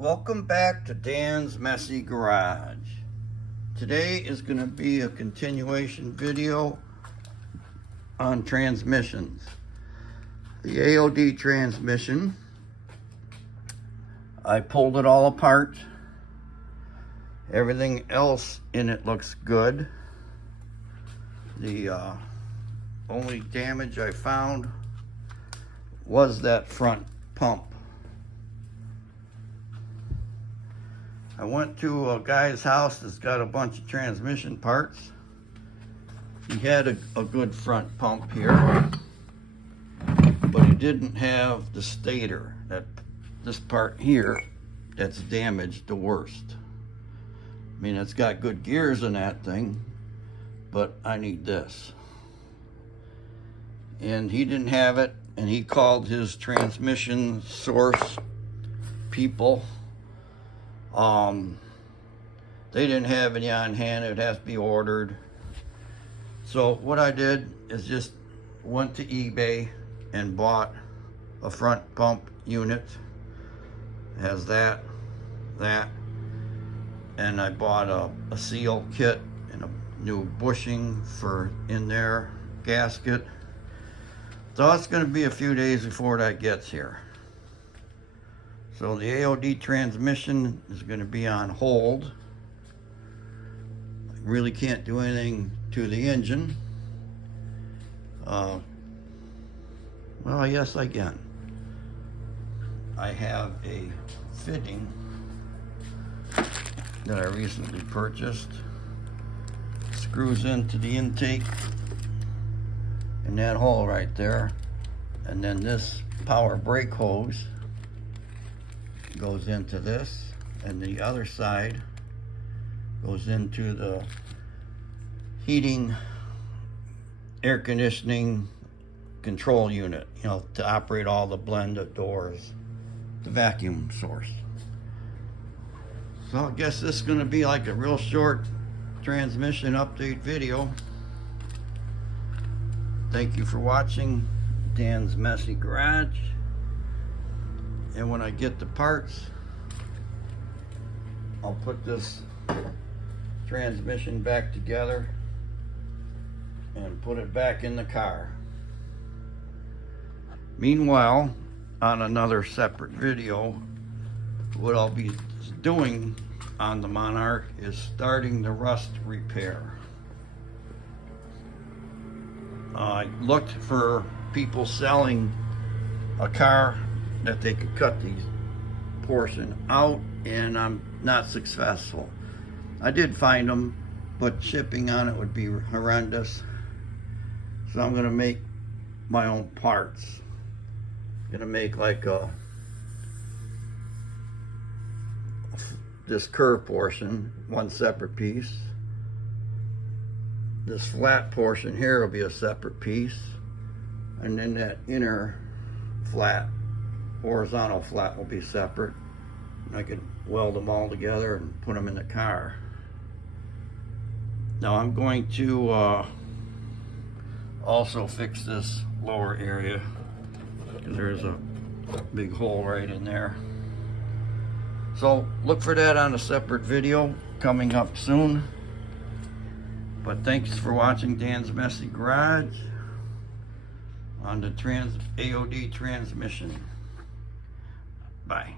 Welcome back to Dan's Messy Garage. Today is going to be a continuation video on transmissions. The AOD transmission, I pulled it all apart. Everything else in it looks good. The only damage I found was that front pump. I went to a guy's house that's got a bunch of transmission parts. He had a good front pump here, but he didn't have the stator. This part here that's damaged the worst. I mean, it's got good gears in that thing, but I need this. And he didn't have it, and he called his transmission source people. They didn't have any on hand. It has to be ordered. So what I did is just went to eBay and bought a front pump unit. It has that, and I bought a seal kit and a new bushing for in there, gasket. So it's going to be a few days before that gets here. So the AOD transmission is going to be on hold. I really can't do anything to the engine. Well, yes, I can. I have a fitting that I recently purchased. Screws into the intake in that hole right there. And then this power brake hose goes into this, and the other side goes into the heating, air conditioning control unit, you know, to operate all the blended doors, the vacuum source. So I guess this is going to be like a real short transmission update video. Thank you for watching Dan's Messy Garage. And when I get the parts, I'll put this transmission back together and put it back in the car. Meanwhile, on another separate video, what I'll be doing on the Monarch is starting the rust repair. I looked for people selling a car that they could cut these portion out, and I'm not successful. I did find them, but shipping on it would be horrendous. So I'm gonna make my own parts. I'm gonna make like this curved portion, one separate piece. This flat portion here will be a separate piece, and then that inner flat, horizontal flat, will be separate. I could weld them all together and put them in the car. Now I'm going to also fix this lower area, because there's a big hole right in there. So look for that on a separate video coming up soon. But thanks for watching Dan's Messy Garage on the AOD transmission. Bye.